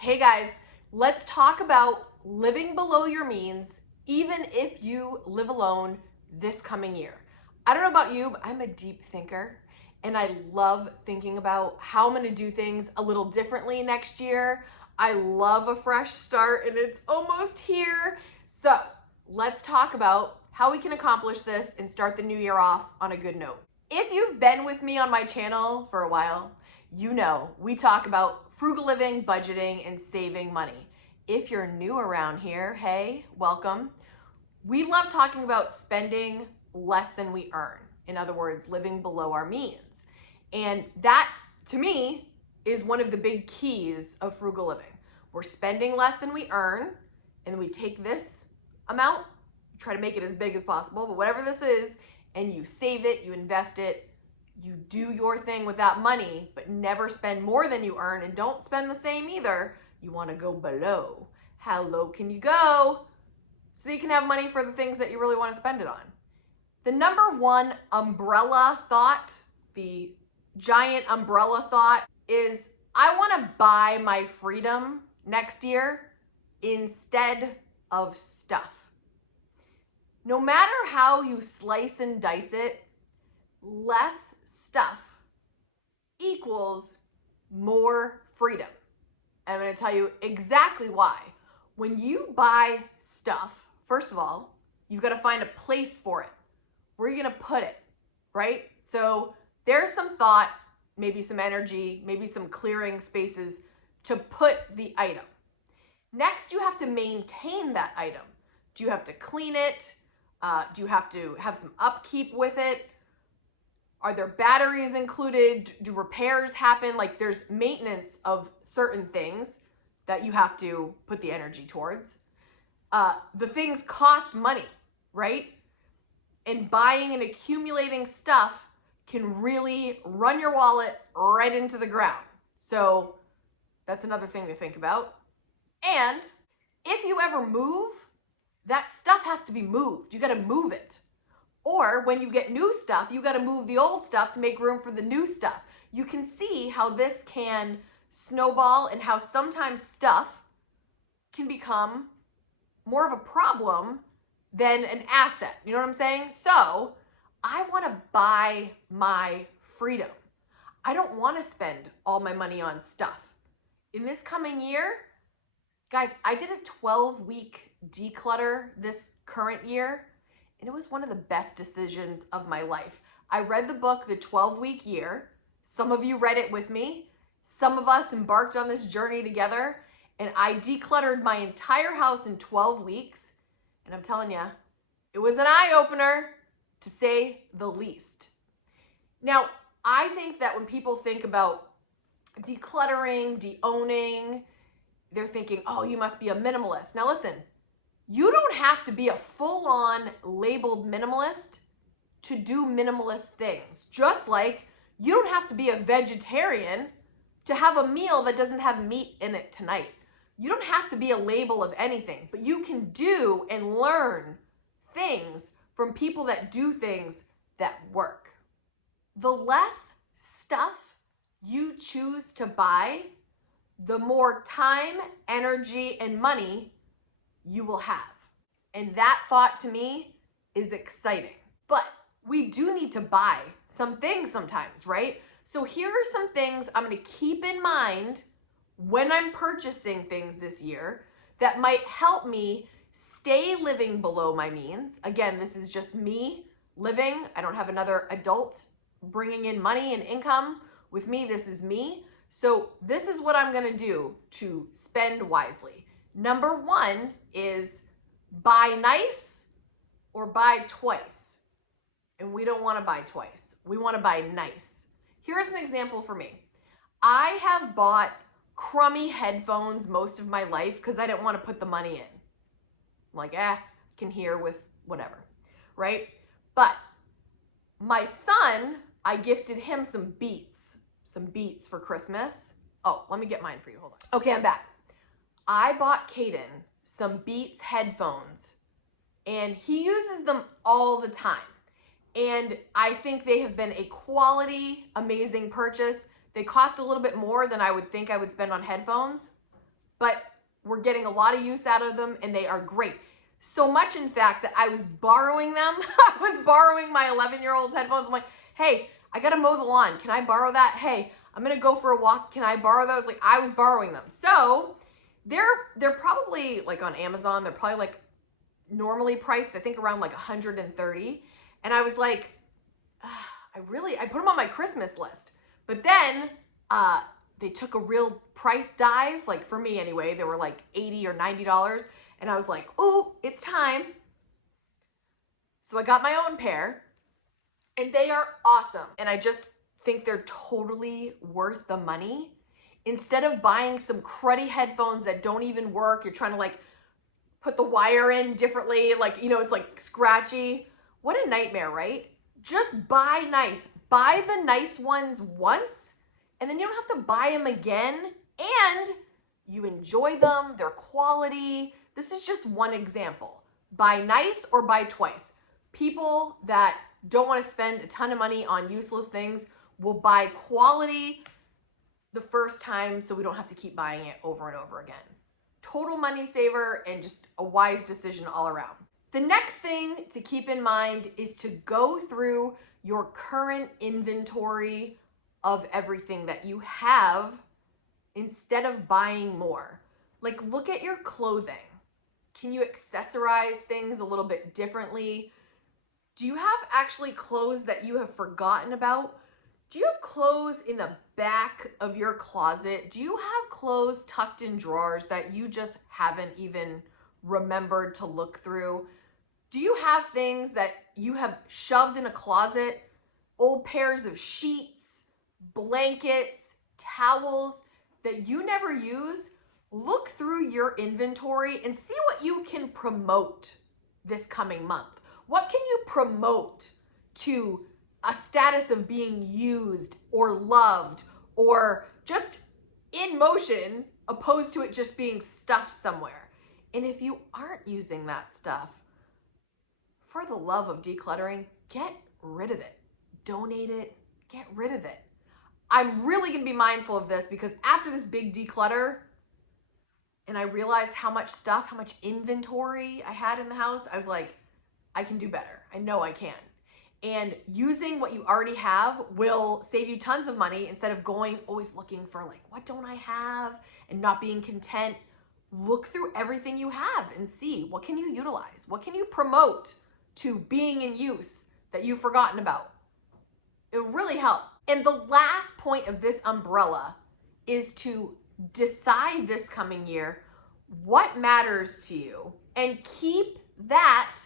Hey guys, let's talk about living below your means, even if you live alone this coming year. I don't know about you, but I'm a deep thinker and I love thinking about how I'm gonna do things a little differently next year. I love a fresh start and it's almost here. So let's talk about how we can accomplish this and start the new year off on a good note. If you've been with me on my channel for a while, you know we talk about frugal living, budgeting, and saving money. If you're new around here, hey, welcome. We love talking about spending less than we earn. In other words, living below our means. And that, to me, is one of the big keys of frugal living. We're spending less than we earn, and we take this amount, try to make it as big as possible, but whatever this is, and you save it, you invest it, you do your thing with that money, but never spend more than you earn, and don't spend the same either. You want to go below. How low can you go so you can have money for the things that you really want to spend it on? The number one umbrella thought, the giant umbrella thought, is I want to buy my freedom next year instead of stuff. No matter how you slice and dice it, less stuff equals more freedom. I'm going to tell you exactly why. When you buy stuff, first of all, you've got to find a place for it. Where are you going to put it, right? So there's some thought, maybe some energy, maybe some clearing spaces to put the item. Next, you have to maintain that item. Do you have to clean it? Do you have to have some upkeep with it? Are there batteries included? Do repairs happen? Like there's maintenance of certain things that you have to put the energy towards. The things cost money, right? And buying and accumulating stuff can really run your wallet right into the ground. So that's another thing to think about. And if you ever move, that stuff has to be moved. You got to move it. Or when you get new stuff, you got to move the old stuff to make room for the new stuff. You can see how this can snowball and how sometimes stuff can become more of a problem than an asset. You know what I'm saying? So I want to buy my freedom. I don't want to spend all my money on stuff. In this coming year, guys, I did a 12-week declutter this current year. And it was one of the best decisions of my life. I read the book, The 12-Week Year. Some of you read it with me. Some of us embarked on this journey together. And I decluttered my entire house in 12 weeks. And I'm telling you, it was an eye-opener, to say the least. Now, I think that when people think about decluttering, de-owning, they're thinking, oh, you must be a minimalist. Now listen. You don't have to be a full-on labeled minimalist to do minimalist things. Just like you don't have to be a vegetarian to have a meal that doesn't have meat in it tonight. You don't have to be a label of anything, but you can do and learn things from people that do things that work. The less stuff you choose to buy, the more time, energy, and money you will have. And that thought to me is exciting. But we do need to buy some things sometimes, right? So here are some things I'm going to keep in mind when I'm purchasing things this year that might help me stay living below my means. Again, this is just me living. I don't have another adult bringing in money and income with me. This is me. So this is what I'm going to do to spend wisely. Number one is buy nice or buy twice. And we don't want to buy twice. We want to buy nice. Here's an example for me. I have bought crummy headphones most of my life because I didn't want to put the money in. I'm like, I can hear with whatever, right? But my son, I gifted him some Beats for Christmas. Oh, let me get mine for you. Hold on. Okay, I'm back. I bought Kaden some Beats headphones and he uses them all the time. And I think they have been a quality, amazing purchase. They cost a little bit more than I would think I would spend on headphones, but we're getting a lot of use out of them and they are great. So much, in fact, that I was borrowing them. I was borrowing my 11-year-old's headphones. I'm like, hey, I gotta mow the lawn. Can I borrow that? Hey, I'm gonna go for a walk. Can I borrow those? Like, I was borrowing them. So they're probably like on Amazon. They're probably like normally priced, I think around like $130. And I was like, I put them on my Christmas list. But then they took a real price dive. Like for me anyway, they were like $80 or $90. And I was like, oh, it's time. So I got my own pair and they are awesome. And I just think they're totally worth the money. Instead of buying some cruddy headphones that don't even work, you're trying to like put the wire in differently, like, you know, it's like scratchy. What a nightmare, right? Just buy nice. Buy the nice ones once, and then you don't have to buy them again, and you enjoy them, their quality. This is just one example. Buy nice or buy twice. People that don't want to spend a ton of money on useless things will buy quality the first time so we don't have to keep buying it over and over again. Total money saver and just a wise decision all around. The next thing to keep in mind is to go through your current inventory of everything that you have instead of buying more. Like, look at your clothing. Can you accessorize things a little bit differently? Do you have actually clothes that you have forgotten about? Do you have clothes in the back of your closet? Do you have clothes tucked in drawers that you just haven't even remembered to look through? Do you have things that you have shoved in a closet? Old pairs of sheets, blankets, towels that you never use? Look through your inventory and see what you can promote this coming month. What can you promote to a status of being used or loved or just in motion, opposed to it just being stuffed somewhere? And if you aren't using that stuff, for the love of decluttering, get rid of it. Donate it, get rid of it. I'm really gonna be mindful of this because after this big declutter, and I realized how much stuff, how much inventory I had in the house, I was like, I can do better. I know I can. And using what you already have will save you tons of money instead of going always looking for like, what don't I have? And not being content. Look through everything you have and see what can you utilize? What can you promote to being in use that you've forgotten about? It'll really help. And the last point of this umbrella is to decide this coming year what matters to you and keep that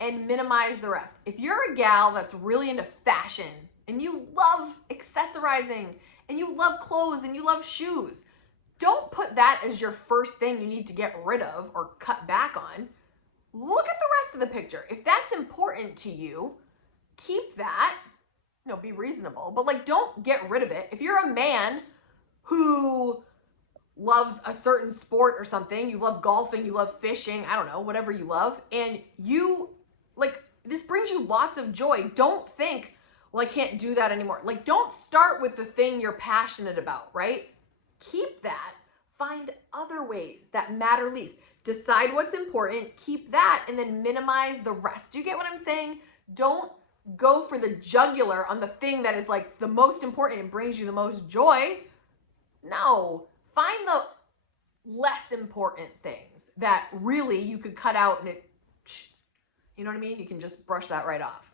and minimize the rest. If you're a gal that's really into fashion and you love accessorizing and you love clothes and you love shoes, don't put that as your first thing you need to get rid of or cut back on. Look at the rest of the picture. If that's important to you, keep that. You know, be reasonable, but like don't get rid of it. If you're a man who loves a certain sport or something, you love golfing, you love fishing, I don't know, whatever you love, and you like this brings you lots of joy, don't think, well, I can't do that anymore. Like, don't start with the thing you're passionate about, right? Keep that. Find other ways that matter least. Decide what's important, keep that, and then minimize the rest. Do you get what I'm saying? Don't go for the jugular on the thing that is like the most important and brings you the most joy. No, find the less important things that really you could cut out and it, you know what I mean? You can just brush that right off.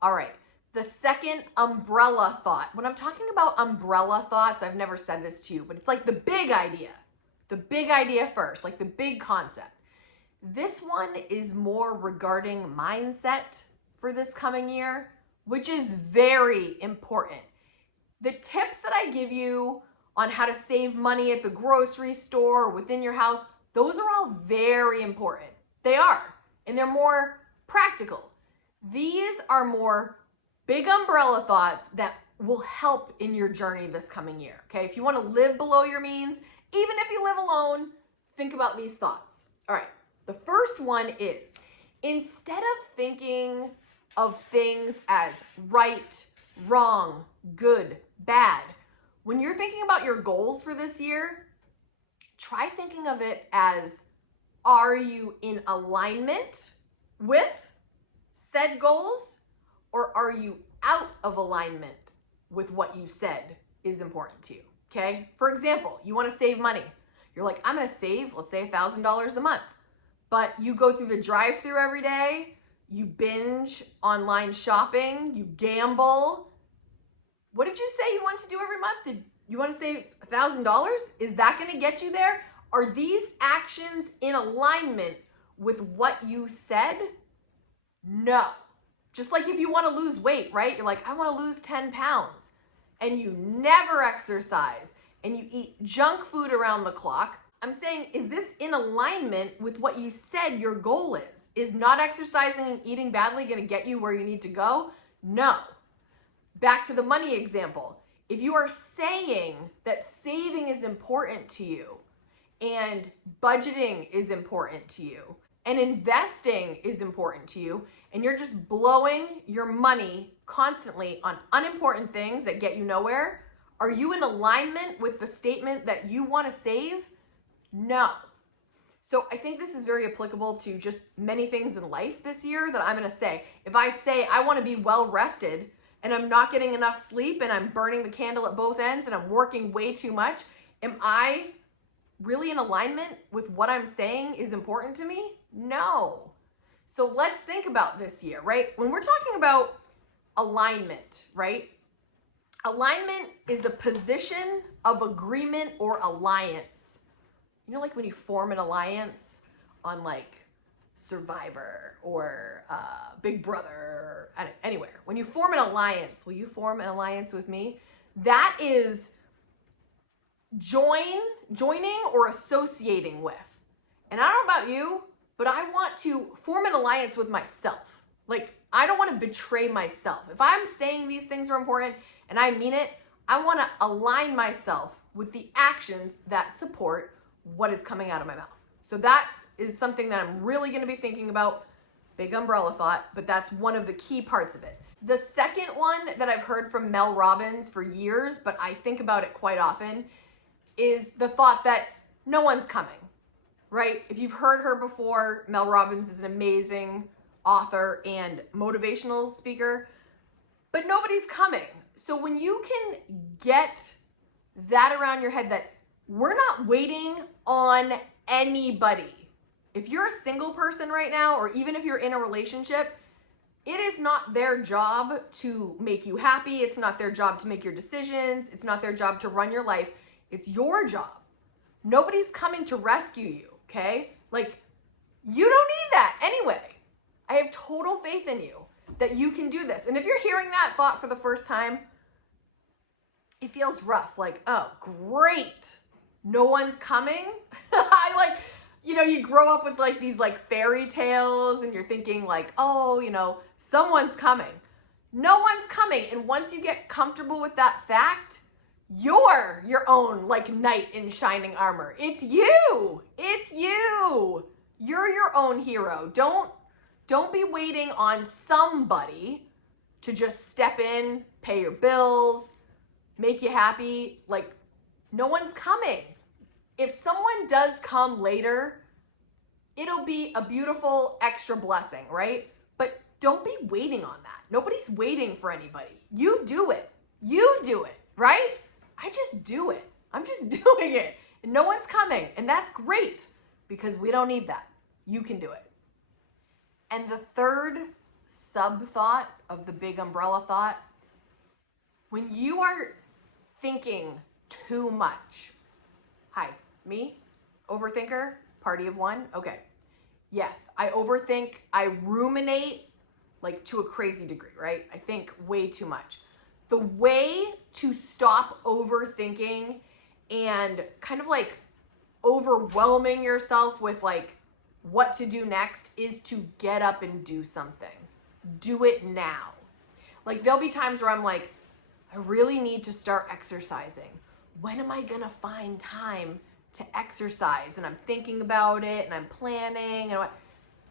All right, the second umbrella thought. When I'm talking about umbrella thoughts, I've never said this to you, but it's like the big idea first, like the big concept. This one is more regarding mindset for this coming year, which is very important. The tips that I give you on how to save money at the grocery store or within your house, those are all very important. They are, and they're more practical. These are more big umbrella thoughts that will help in your journey this coming year, okay? If you want to live below your means, even if you live alone, think about these thoughts. All right, the first one is, instead of thinking of things as right, wrong, good, bad, when you're thinking about your goals for this year, Try thinking of it as, are you in alignment with said goals, or are you out of alignment with what you said is important to you? Okay. For example, you want to save money. You're like, I'm going to save, let's say $1,000 a month, but you go through the drive-through every day, you binge online shopping, you gamble. What did you say you want to do every month? Did you want to save $1,000? Is that going to get you there? Are these actions in alignment with what you said? No. Just like if you want to lose weight, right? You're like, I want to lose 10 pounds. And you never exercise and you eat junk food around the clock. I'm saying, is this in alignment with what you said your goal is? Is not exercising and eating badly going to get you where you need to go? No. Back to the money example. If you are saying that saving is important to you and budgeting is important to you and investing is important to you, and you're just blowing your money constantly on unimportant things that get you nowhere, are you in alignment with the statement that you want to save? No. So I think this is very applicable to just many things in life this year that I'm going to say. If I say I want to be well rested and I'm not getting enough sleep and I'm burning the candle at both ends and I'm working way too much, am I really in alignment with what I'm saying is important to me? No. So let's think about this year, right? When we're talking about alignment, right? Alignment is a position of agreement or alliance. You know, like when you form an alliance on like Survivor or Big Brother or anywhere. When you form an alliance, will you form an alliance with me? That is joining or associating with. And I don't know about you, but I want to form an alliance with myself. Like, I don't want to betray myself. If I'm saying these things are important and I mean it, I want to align myself with the actions that support what is coming out of my mouth. So that is something that I'm really going to be thinking about. Big umbrella thought, but that's one of the key parts of it. The second one that I've heard from Mel Robbins for years, but I think about it quite often, is the thought that no one's coming. Right? If you've heard her before, Mel Robbins is an amazing author and motivational speaker, but nobody's coming. So when you can get that around your head that we're not waiting on anybody. If you're a single person right now, or even if you're in a relationship, it is not their job to make you happy. It's not their job to make your decisions. It's not their job to run your life. It's your job. Nobody's coming to rescue you. Okay? Like, you don't need that anyway. I have total faith in you that you can do this. And if you're hearing that thought for the first time, it feels rough. Like, oh, great. No one's coming. You grow up with like these like fairy tales and you're thinking like, oh, someone's coming. No one's coming. And once you get comfortable with that fact, you're your own like knight in shining armor. It's you. It's you. You're your own hero. Don't be waiting on somebody to just step in, pay your bills, make you happy. Like, no one's coming. If someone does come later, it'll be a beautiful extra blessing, right? But don't be waiting on that. Nobody's waiting for anybody. You do it. You do it, right? I just do it. I'm just doing it. And no one's coming. And that's great because we don't need that. You can do it. And the third sub-thought of the big umbrella thought, when you are thinking too much, hi, me, overthinker, party of one, okay. Yes, I overthink, I ruminate like to a crazy degree, right? I think way too much. The way to stop overthinking and kind of like overwhelming yourself with like what to do next is to get up and do something. Do it now. Like there'll be times where I'm like, I really need to start exercising. When am I gonna find time to exercise? And I'm thinking about it and I'm planning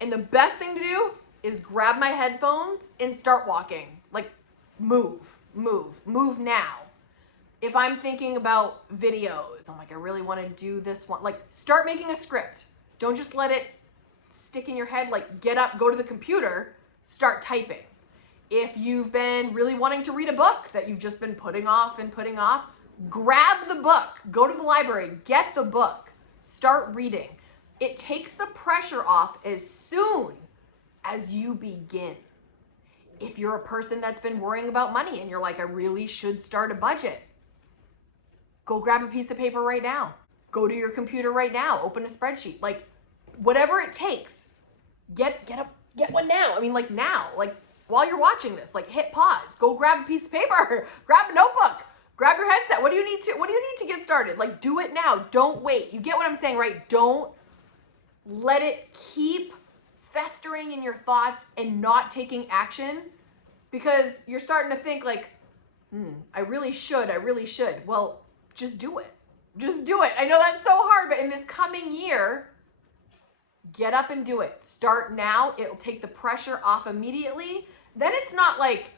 and the best thing to do is grab my headphones and start walking. Like move now. If I'm thinking about videos, I'm like, I really want to do this one. Like, start making a script. Don't just let it stick in your head. Like, get up, go to the computer, start typing. If you've been really wanting to read a book that you've just been putting off, grab the book, go to the library, get the book, start reading. It takes the pressure off as soon as you begin. If you're a person that's been worrying about money and you're like, I really should start a budget, go grab a piece of paper right now. Go to your computer right now, open a spreadsheet. Like, whatever it takes, get one now. I mean, like now, like while you're watching this, like hit pause, go grab a piece of paper, grab a notebook, grab your headset. What do you need to get started? Like, do it now. Don't wait. You get what I'm saying, right? Don't let it keep festering in your thoughts and not taking action, because you're starting to think like, I really should. Well, just do it. Just do it. I know that's so hard, but in this coming year, get up and do it. Start now. It'll take the pressure off immediately. Then it's not like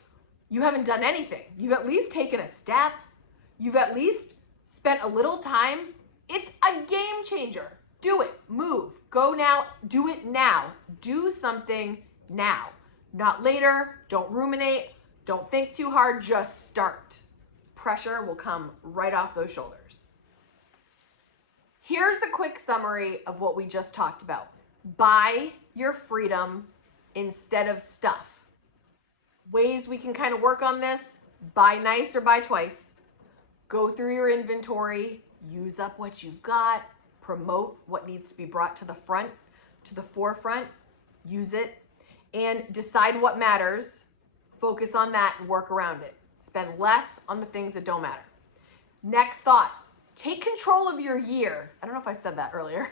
you haven't done anything. You've at least taken a step. You've at least spent a little time. It's a game changer. Do it. Move. Go now. Do it now. Do something now. Not later. Don't ruminate. Don't think too hard. Just start. Pressure will come right off those shoulders. Here's the quick summary of what we just talked about. Buy your freedom instead of stuff. Ways we can kind of work on this: buy nice or buy twice. Go through your inventory, use up what you've got, promote what needs to be brought to the forefront, use it, and decide what matters. Focus on that and work around it. Spend less on the things that don't matter. Next thought, take control of your year. I don't know if I said that earlier.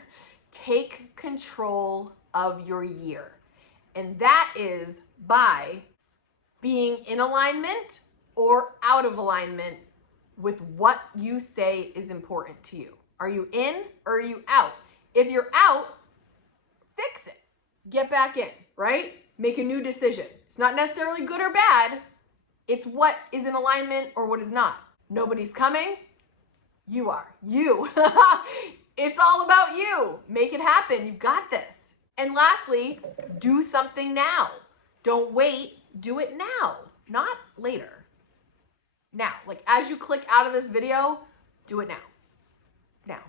Take control of your year. And that is by being in alignment or out of alignment with what you say is important to you. Are you in or are you out? If you're out, fix it. Get back in, right? Make a new decision. It's not necessarily good or bad. It's what is in alignment or what is not. Nobody's coming. You are. You. It's all about you. Make it happen. You've got this. And lastly, do something now. Don't wait. Do it now, not later. Now, like as you click out of this video, do it now. Now.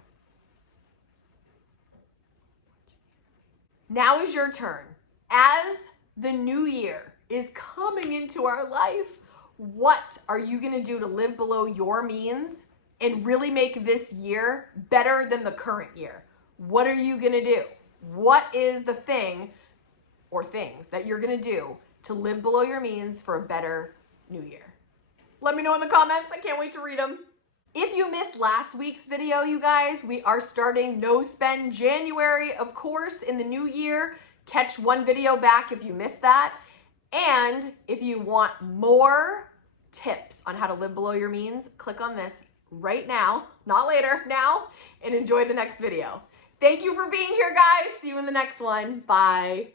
Now is your turn. As the new year is coming into our life, what are you going to do to live below your means and really make this year better than the current year? What are you going to do? What is the thing or things that you're going to do to live below your means for a better new year? Let me know in the comments. I can't wait to read them. If you missed last week's video, you guys, we are starting No Spend January, of course, in the new year. Catch one video back if you missed that. And if you want more tips on how to live below your means, click on this right now, not later, now, and enjoy the next video. Thank you for being here, guys. See you in the next one. Bye.